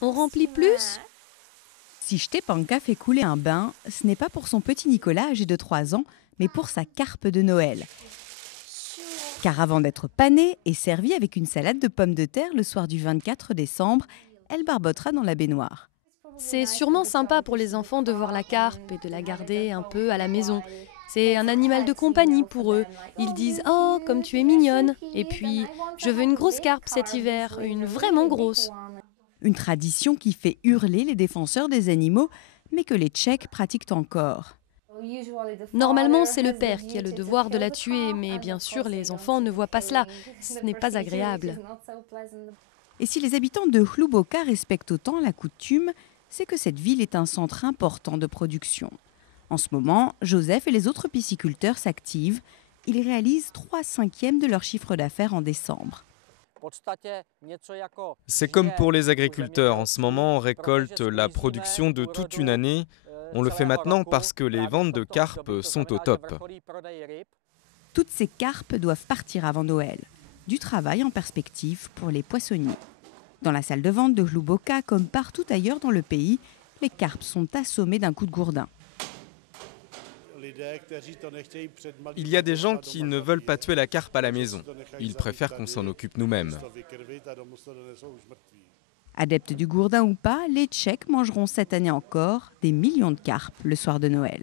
On remplit plus? Si Stepanka fait couler un bain, ce n'est pas pour son petit Nicolas âgé de 3 ans, mais pour sa carpe de Noël. Car avant d'être panée et servie avec une salade de pommes de terre le soir du 24 décembre, elle barbotera dans la baignoire. C'est sûrement sympa pour les enfants de voir la carpe et de la garder un peu à la maison. C'est un animal de compagnie pour eux. Ils disent « Oh, comme tu es mignonne !» Et puis « Je veux une grosse carpe cet hiver, une vraiment grosse !» Une tradition qui fait hurler les défenseurs des animaux, mais que les Tchèques pratiquent encore. Normalement, c'est le père qui a le devoir de la tuer, mais bien sûr, les enfants ne voient pas cela. Ce n'est pas agréable. Et si les habitants de Hluboka respectent autant la coutume, c'est que cette ville est un centre important de production. En ce moment, Joseph et les autres pisciculteurs s'activent. Ils réalisent 3/5 de leur chiffre d'affaires en décembre. C'est comme pour les agriculteurs. En ce moment, on récolte la production de toute une année. On le fait maintenant parce que les ventes de carpes sont au top. Toutes ces carpes doivent partir avant Noël. Du travail en perspective pour les poissonniers. Dans la salle de vente de Hluboka, comme partout ailleurs dans le pays, les carpes sont assommées d'un coup de gourdin. Il y a des gens qui ne veulent pas tuer la carpe à la maison. Ils préfèrent qu'on s'en occupe nous-mêmes. Adeptes du gourdin ou pas, les Tchèques mangeront cette année encore des millions de carpes le soir de Noël.